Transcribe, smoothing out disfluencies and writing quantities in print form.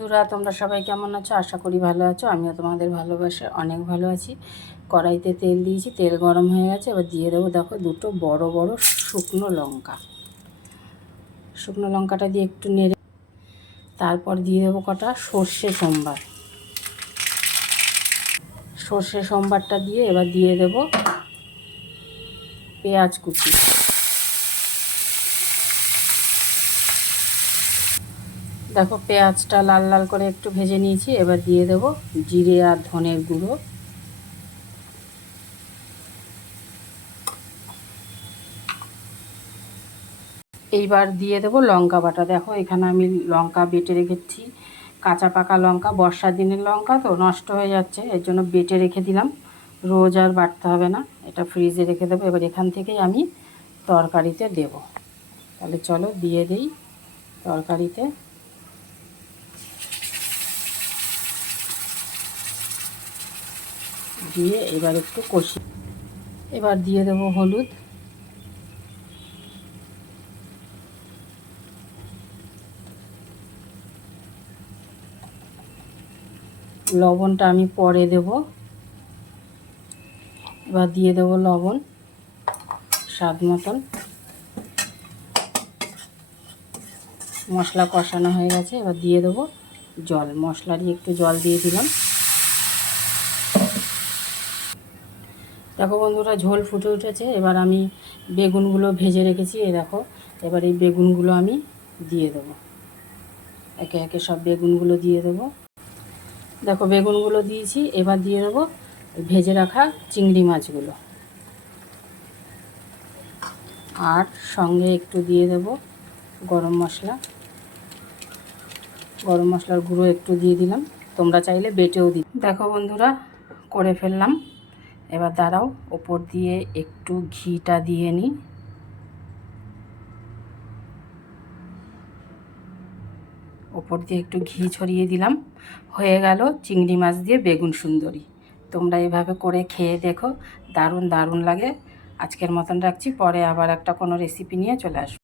বন্ধুরা, তোমরা সবাই কেমন আছো? আশা করি ভালো আছো। আমিও তোমাদের ভালোবাসা অনেক ভালো আছি। কড়াইতে তেল দিয়েছি, তেল গরম হয়ে গেছে। এবার দিয়ে দেবো, দেখো, দুটো বড় বড় শুকনো লঙ্কা। শুকনো লঙ্কাটা দিয়ে একটু নেড়ে তারপর দিয়ে দেবো কটা সর্ষে সম্বারটা দিয়ে এবার দিয়ে দেবো পেঁয়াজ কুচি। দেখো, পেঁয়াজটা লাল লাল করে একটু ভেজে নিয়েছি। এবার দিয়ে দেবো জিরে আর ধনের গুঁড়ো। এইবার দিয়ে দেবো লঙ্কা বাটা। দেখো, এখানে আমি লঙ্কা বেটে রেখেছি, কাঁচা পাকা লঙ্কা। বর্ষার দিনের লঙ্কা তো নষ্ট হয়ে যাচ্ছে, এর জন্য বেটে রেখে দিলাম। রোজ আর বাটতে হবে না, এটা ফ্রিজে রেখে দেবো। এবার এখান থেকেই আমি তরকারিতে দেব। তাহলে চলো দিয়ে দিই তরকারিতে। দিয়ে এবার একটু কষি। এবার দিয়ে দেবো হলুদ, লবণটা আমি পরে দেব। এবার দিয়ে দেবো লবণ স্বাদ মতন। মশলা কষানো হয়ে গেছে, এবার দিয়ে দেবো জল। মশলারই একটু জল দিয়ে দিলাম। দেখো বন্ধুরা, ঝোল ফুটে উঠেছে। এবার আমি বেগুনগুলো ভেজে রেখেছি, এই দেখো। এবার এই বেগুনগুলো আমি দিয়ে দেবো, একে একে সব বেগুনগুলো দিয়ে দেবো। দেখো, বেগুনগুলো দিয়েছি। এবার দিয়ে দেবো ভেজে রাখা চিংড়ি মাছগুলো, আর সঙ্গে একটু দিয়ে দেবো গরম মশলার গুঁড়ো একটু দিয়ে দিলাম। তোমরা চাইলে বেটেও দিই। দেখো বন্ধুরা, করে ফেললাম। এবার দাঁড়াও, ওপর দিয়ে একটু ঘিটা দিয়ে নিই। ওপর দিয়ে একটু ঘি ছড়িয়ে দিলাম। হয়ে গেল চিংড়ি মাছ দিয়ে বেগুন সুন্দরী। তোমরা এভাবে করে খেয়ে দেখো, দারুণ দারুণ লাগে। আজকের মতন রাখছি, পরে আবার একটা কোনো রেসিপি নিয়ে চলে আসবো।